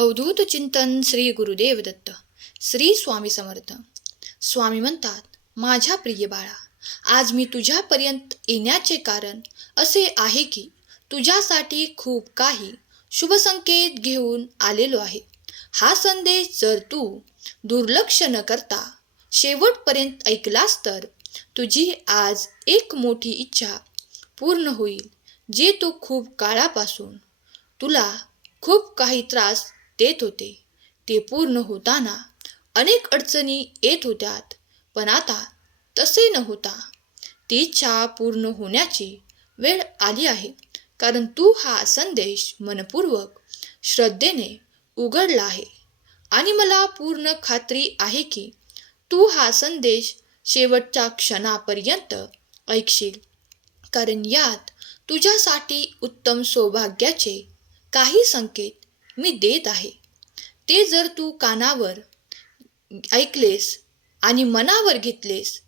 अवधूत चिंतन श्री गुरुदेव दत्त श्री स्वामी समर्थ स्वामी म्हणतात माझ्या प्रिय बाळा आज मी तुझ्यापर्यंत येण्याचे कारण असे आहे की तुझ्यासाठी खूप काही शुभसंकेत घेऊन आलेलो आहे. हा संदेश जर तू दुर्लक्ष न करता शेवटपर्यंत ऐकलास तर तुझी आज एक मोठी इच्छा पूर्ण होईल जे तू खूप काळापासून तुला खूप काही त्रास देत होते. ते पूर्ण होताना अनेक अडचणी येत होत्यात पण आता तसे न होता ती इच्छा पूर्ण होण्याची वेळ आली आहे. कारण तू हा संदेश मनपूर्वक श्रद्धेने उघडला आहे. आणि मला पूर्ण खात्री आहे की तू हा संदेश शेवटच्या क्षणापर्यंत ऐकशील. कारण यात तुझ्यासाठी उत्तम सौभाग्याचे काही संकेत मी देत आहे. ते जर तू कानावर ऐकलेस आणि मनावर घेतलेस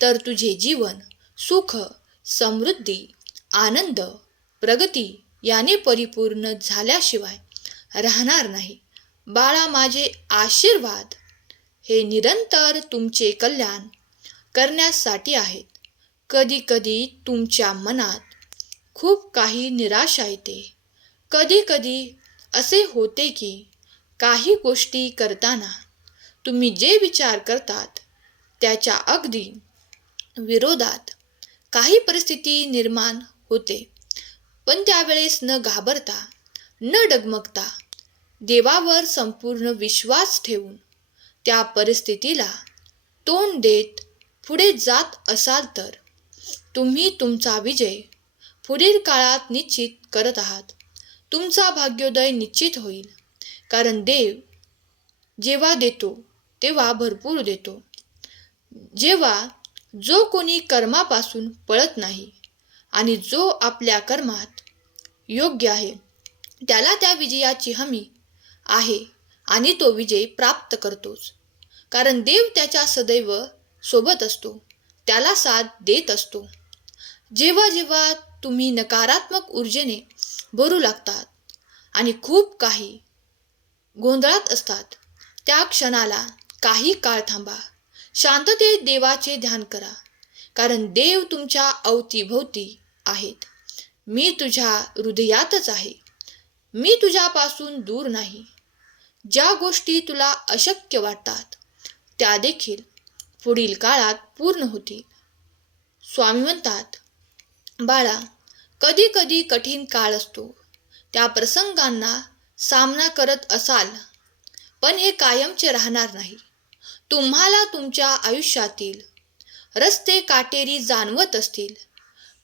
तर तुझे जीवन सुख समृद्धी आनंद प्रगती याने परिपूर्ण झाल्याशिवाय राहणार नाही. बाळा माझे आशीर्वाद हे निरंतर तुमचे कल्याण करण्यासाठी आहेत. कधी कधी तुमच्या मनात खूप काही निराशा येते. कधी कधी असे होते की काही गोष्टी करताना तुम्ही जे विचार करतात त्याच्या अगदी विरोधात काही परिस्थिती निर्माण होते. पण त्यावेळेस न घाबरता न डगमगता देवावर संपूर्ण विश्वास ठेवून त्या परिस्थितीला तोंड देत पुढे जात असाल तर तुम्ही तुमचा विजय पुढील काळात निश्चित करत आहात. तुमचा भाग्योदय निश्चित होईल. कारण देव जेव्हा देतो तेव्हा भरपूर देतो. जेव्हा जो कोणी कर्मापासून पळत नाही आणि जो आपल्या कर्मात योग्य आहे त्याला त्या विजयाची हमी आहे आणि तो विजय प्राप्त करतोच. कारण देव त्याच्या सदैव सोबत असतो त्याला साथ देत असतो. जेव्हा जेव्हा तुम्ही नकारात्मक ऊर्जेने भरू लागतात. आणि खूप काही गोंधळात असतात. त्या क्षणाला काही काळ थांबा. शांततेत देवाचे ध्यान करा. कारण देव तुमच्या अवतीभोवती आहेत. मी तुझ्या हृदयातच आहे. मी तुझ्यापासून दूर नाही. ज्या गोष्टी तुला अशक्य वाटतात त्या देखील पुढील काळात पूर्ण होतील. स्वामी म्हणतात बाळा कधी कधी कठीण काळ असतो. त्या प्रसंगांना सामना करत असाल पण हे कायमचे राहणार नाही. तुम्हाला तुमच्या आयुष्यातील रस्ते काटेरी जाणवत असतील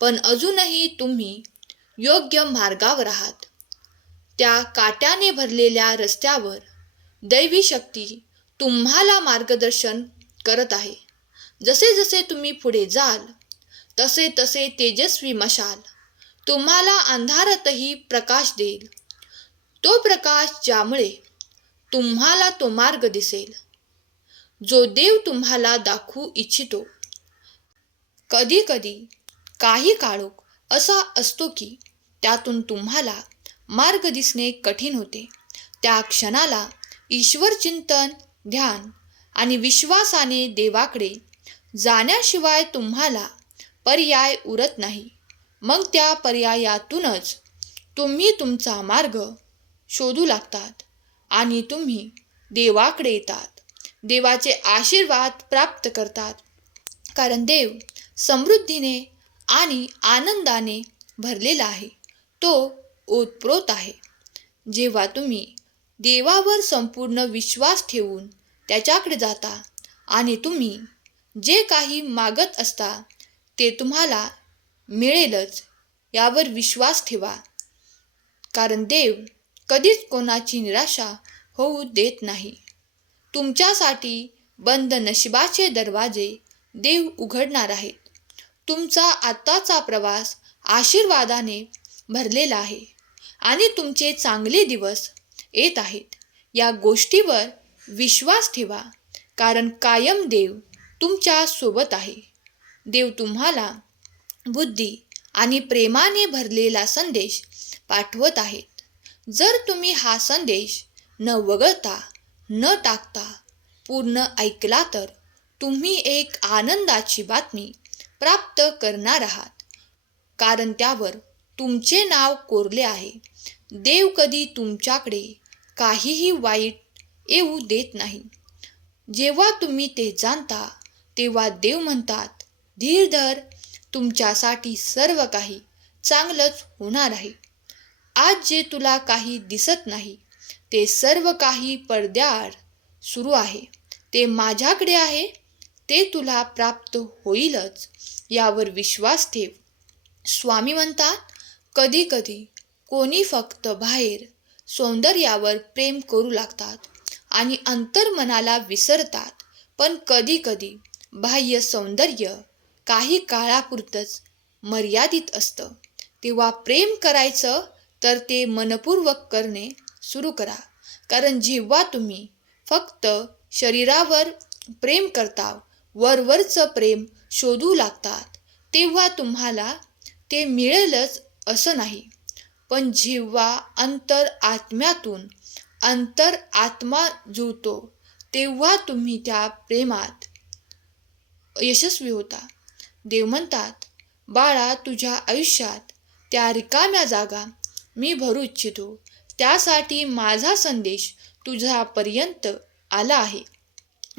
पण अजूनही तुम्ही योग्य मार्गावर आहात. त्या काट्याने भरलेल्या रस्त्यावर दैवी शक्ती तुम्हाला मार्गदर्शन करत आहे. जसे जसे तुम्ही पुढे जाल तसे तसे तेजस्वी मशाल. तुम्हाला अंधारातही प्रकाश देईल. तो प्रकाश ज्यामुळे तुम्हाला तो मार्ग दिसेल. जो देव तुम्हाला दाखवू इच्छितो. कधी कधी काही काळोख असा असतो की त्यातून तुम्हाला मार्ग दिसणे कठीण होते. त्या क्षणाला ईश्वर चिंतन ध्यान आणि विश्वासाने देवाकडे जाण्याशिवाय तुम्हाला पर्याय उरत नाही. मग त्या पर्यायातूनच तुम्ही तुमचा मार्ग शोधू लागतात आणि तुम्ही देवाकडे येतात. देवाचे आशीर्वाद प्राप्त करतात. कारण देव समृद्धीने आणि आनंदाने भरलेला आहे. तो ओतप्रोत आहे. जेव्हा तुम्ही देवावर संपूर्ण विश्वास ठेवून त्याच्याकडे जाता आणि तुम्ही जे काही मागत असता ते तुम्हाला मिळेलच यावर विश्वास ठेवा. कारण देव कधीच कोणाची निराशा होऊ देत नाही. तुमच्यासाठी बंद नशिबाचे दरवाजे देव उघडणार आहेत. तुमचा आत्ताचा प्रवास आशीर्वादाने भरलेला आहे आणि तुमचे चांगले दिवस येत आहेत. या गोष्टीवर विश्वास ठेवा कारण कायम देव तुमच्यासोबत आहे. देव तुम्हाला बुद्धी आणि प्रेमाने भरलेला संदेश पाठवत आहेत. जर तुम्ही हा संदेश न वगळता न टाकता पूर्ण ऐकला तर तुम्ही एक आनंदाची बातमी प्राप्त करणार आहात. कारण त्यावर तुमचे नाव कोरले आहे. देव कधी तुमच्याकडे काहीही वाईट येऊ देत नाही. जेव्हा तुम्ही ते जाणता तेव्हा देव म्हणतात धीर धर तुमच्यासाठी सर्व काही चांगलंच होणार आहे. आज जे तुला काही दिसत नाही ते सर्व काही पडद्याआड सुरू आहे. ते माझ्याकडे आहे ते तुला प्राप्त होईलच. यावर विश्वास ठेव. स्वामी म्हणतात कधी कधी कोणी फक्त बाहेर सौंदर्यावर प्रेम करू लागतात आणि अंतर्मनाला विसरतात पण कधी कधी बाह्य सौंदर्य काही काळापुरतंच मर्यादित असतं. तेव्हा प्रेम करायचं तर ते मनपूर्वक करणे सुरू करा. कारण जेव्हा तुम्ही फक्त शरीरावर प्रेम करता वरवरचं प्रेम शोधू लागतात तेव्हा तुम्हाला ते मिळेलच असं नाही. पण जेव्हा अंतर आत्म्यातून अंतर आत्मा जुळतो तेव्हा तुम्ही त्या प्रेमात यशस्वी होता. देव म्हणतात बाळा तुझ्या आयुष्यात त्या रिकाम्या जागा मी भरू इच्छितो. त्यासाठी माझा संदेश तुझ्यापर्यंत आला आहे.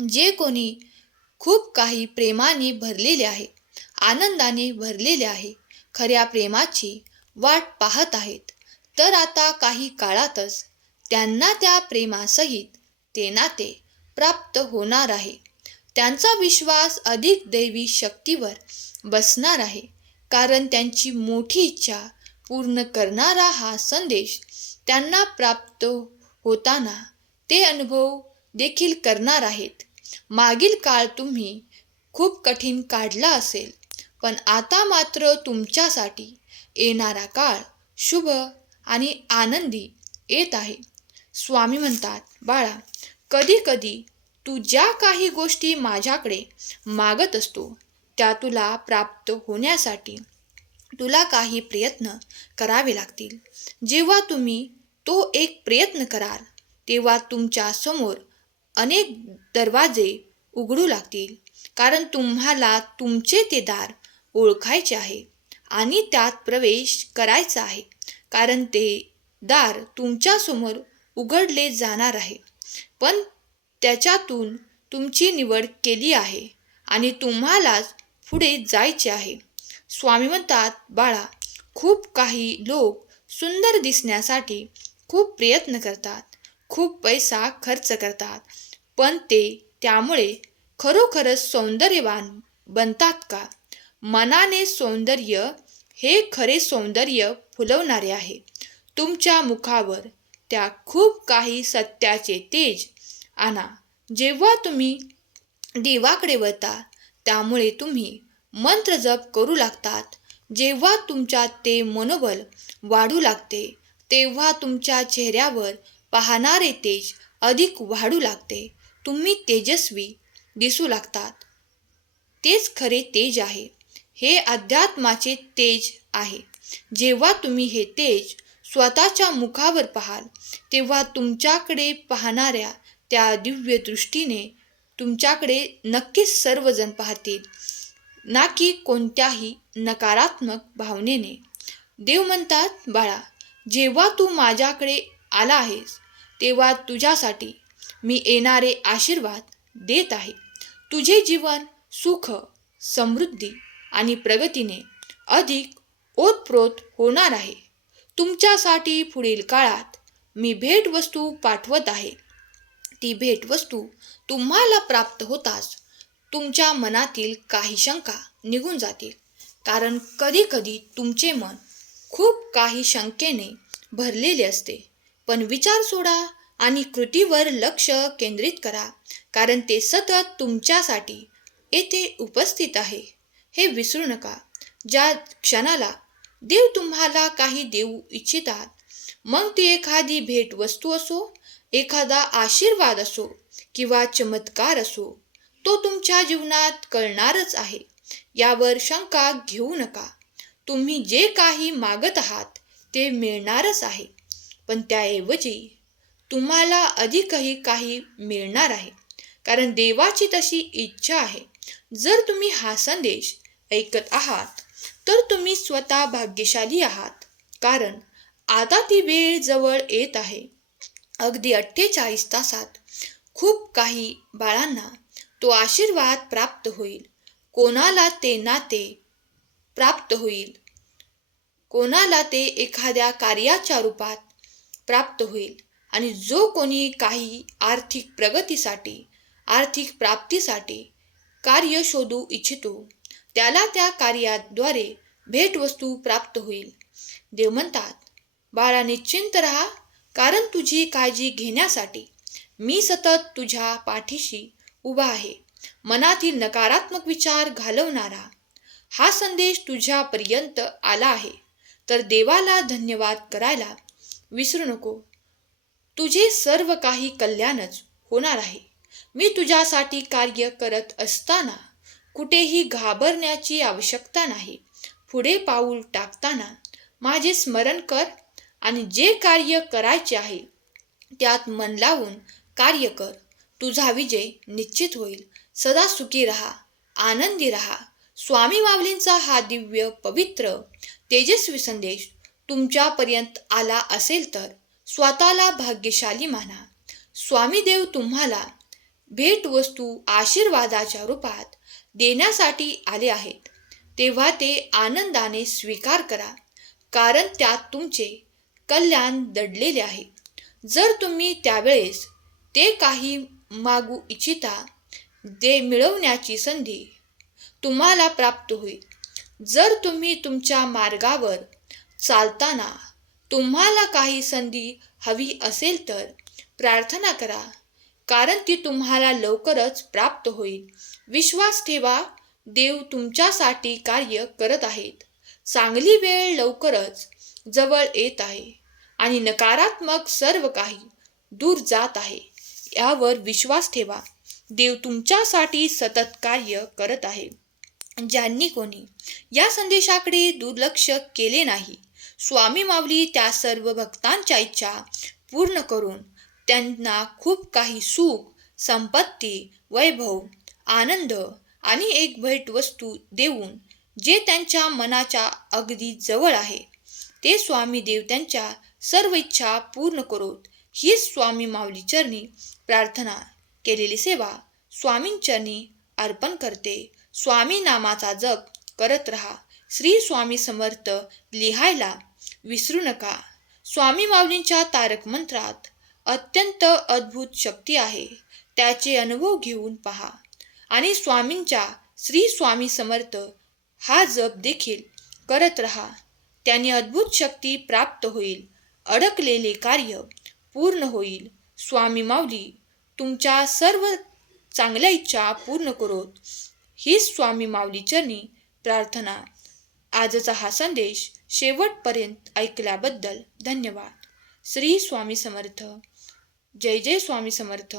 जे कोणी खूप काही प्रेमाने भरलेले आहे आनंदाने भरलेले आहे खऱ्या प्रेमाची वाट पाहत आहेत तर आता काही काळातच त्यांना त्या प्रेमासहित ते नाते प्राप्त होणार आहे. त्यांचा विश्वास अधिक दैवी शक्तीवर बसणार आहे कारण त्यांची मोठी इच्छा पूर्ण करणारा हा संदेश त्यांना प्राप्त होताना ते अनुभव देखील करणार आहेत. मागील काळ तुम्ही खूप कठीण काढला असेल पण आता मात्र तुमच्यासाठी येणारा काळ शुभ आणि आनंदी येत आहे. स्वामी म्हणतात बाळा कधी कधी तू ज्या काही गोष्टी माझ्याकडे मागत असतो त्या तुला प्राप्त होण्यासाठी तुला काही प्रयत्न करावे लागतील. जेव्हा तुम्ही तो एक प्रयत्न कराल तेव्हा तुमच्यासमोर अनेक दरवाजे उघडू लागतील कारण तुम्हाला तुमचे ते दार ओळखायचे आहे आणि त्यात प्रवेश करायचा आहे कारण ते दार तुमच्यासमोर उघडले जाणार आहे. पण त्याच्यातून तुमची निवड केली आहे आणि तुम्हालाच पुढे जायचे आहे. स्वामी म्हणतात बाळा खूप काही लोक सुंदर दिसण्यासाठी खूप प्रयत्न करतात खूप पैसा खर्च करतात पण ते त्यामुळे खरोखरच सौंदर्यवान बनतात का? मनाने सौंदर्य हे खरे सौंदर्य फुलवणारे आहे. तुमच्या मुखावर त्या खूप काही सत्याचे तेज आणा. जेव्हा तुम्ही देवाकडे वळता त्यामुळे तुम्ही मंत्र जप करू लागतात. जेव्हा तुमच्या ते मनोबल वाढू लागते तेव्हा तुमच्या चेहऱ्यावर पाहणारे तेज अधिक वाढू लागते. तुम्ही तेजस्वी दिसू लागतात. तेच खरे तेज आहे. हे अध्यात्माचे तेज आहे. जेव्हा तुम्ही हे तेज स्वतःच्या मुखावर पाहाल तेव्हा तुमच्याकडे पाहणाऱ्या त्या दिव्य दृष्टीने तुमच्याकडे नक्कीच सर्वजण पाहतील. ना की कोणत्याही नकारात्मक भावनेने. देव म्हणतात बाळा जेव्हा तू माझ्याकडे आला आहेस तेव्हा तुझ्यासाठी मी येणारे आशीर्वाद देत आहे. तुझे जीवन सुख समृद्धी आणि प्रगतीने अधिक ओतप्रोत होणार आहे. तुमच्यासाठी पुढील काळात मी भेटवस्तू पाठवत आहे. ती भेटवस्तू तुम्हाला प्राप्त होताच. तुमच्या मनातील काही शंका निघून जातील. कारण कधीकधी तुमचे मन खूप काही शंकेने भरलेले असते. पण विचार सोडा आणि कृतीवर लक्ष केंद्रित करा. कारण ते सतत तुमच्यासाठी येथे उपस्थित आहे. हे विसरू नका. ज्या क्षणाला देव तुम्हाला काही देऊ इच्छितात मग ती एखादी भेटवस्तू असो एखादा आशीर्वाद असो किंवा चमत्कार असो तो तुमच्या जीवनात कळणारच आहे. यावर शंका घेऊ नका. तुम्ही जे काही मागत आहात ते मिळणारच आहे. पण त्याऐवजी तुम्हाला अधिकही काही मिळणार आहे. कारण देवाची तशी इच्छा आहे. जर तुम्ही हा संदेश ऐकत आहात तर तुम्ही स्वतः भाग्यशाली आहात. कारण आता ती वेळ जवळ येत आहे. अगदी अठ्ठेचाळीस तासात खूप काही बाळांना तो आशीर्वाद प्राप्त होईल. कोणाला ते नाते प्राप्त होईल? कोणाला ते एखाद्या कार्याच्या रूपात प्राप्त होईल? आणि जो कोणी काही आर्थिक प्रगतीसाठी आर्थिक प्राप्तीसाठी कार्य शोधू इच्छितो त्याला त्या कार्याद्वारे भेटवस्तू प्राप्त होईल. देव म्हणतात बाळा निश्चिंत राहा कारण तुझी काळजी घेण्यासाठी मी सतत तुझ्या पाठीशी उभा आहे. मनातील नकारात्मक विचार घालवणारा हा संदेश तुझ्यापर्यंत आला आहे. तर देवाला धन्यवाद करायला विसरू नको. तुझे सर्व काही कल्याणच होणार आहे. मी तुझ्यासाठी कार्य करत असताना कुठेही घाबरण्याची आवश्यकता नाही. पुढे पाऊल टाकताना माझे स्मरण कर आणि जे कार्य करायचे आहे त्यात मन लावून कार्य कर. तुझा विजय निश्चित होईल. सदा सुखी राहा आनंदी राहा. स्वामी माऊलींचा हा दिव्य पवित्र तेजस्वी संदेश तुमच्यापर्यंत आला असेल तर स्वतःला भाग्यशाली माना. स्वामी देव तुम्हाला भेटवस्तू आशीर्वादाच्या रूपात देण्यासाठी आले आहेत. तेव्हा ते आनंदाने स्वीकार करा कारण त्यात तुमचे कल्याण दडलेले आहे. जर तुम्ही त्यावेळेस ते काही मागू इच्छिता ते मिळवण्याची संधी तुम्हाला प्राप्त होईल. जर तुम्ही तुमच्या मार्गावर चालताना तुम्हाला काही संधी हवी असेल तर प्रार्थना करा कारण ती तुम्हाला लवकरच प्राप्त होईल. विश्वास ठेवा देव तुमच्यासाठी कार्य करत आहेत. चांगली वेळ लवकरच जवळ येत आहे आणि नकारात्मक सर्व काही दूर जात आहे. यावर विश्वास ठेवा. देव तुमच्यासाठी सतत कार्य करत आहे. ज्यांनी कोणी या संदेशाकडे दुर्लक्ष केले नाही स्वामी माऊली त्या सर्व भक्तांच्या इच्छा पूर्ण करून त्यांना खूप काही सुख संपत्ती वैभव आनंद आणि एक भेटवस्तू देऊन जे त्यांच्या मनाच्या अगदी जवळ आहे ते स्वामी देव त्यांच्या सर्व इच्छा पूर्ण करोत. ही स्वामी माऊली चरणी प्रार्थना केलेली सेवा स्वामींचरणी अर्पण करते. स्वामी नामाचा जप करत राहा. श्री स्वामी समर्थ लिहायला विसरू नका. स्वामी माऊलींच्या तारक मंत्रात अत्यंत अद्भुत शक्ती आहे. त्याचे अनुभव घेऊन पहा. आणि स्वामींच्या श्री स्वामी समर्थ हा जप देखील करत राहा. त्याने अद्भुत शक्ती प्राप्त होईल. अडकलेले कार्य पूर्ण होईल. स्वामी माऊली तुमच्या सर्व चांगल्या इच्छा पूर्ण करोत. ही स्वामी माऊली चरणी प्रार्थना. आजचा हा संदेश शेवटपर्यंत ऐकल्याबद्दल धन्यवाद. श्री स्वामी समर्थ. जय जय स्वामी समर्थ.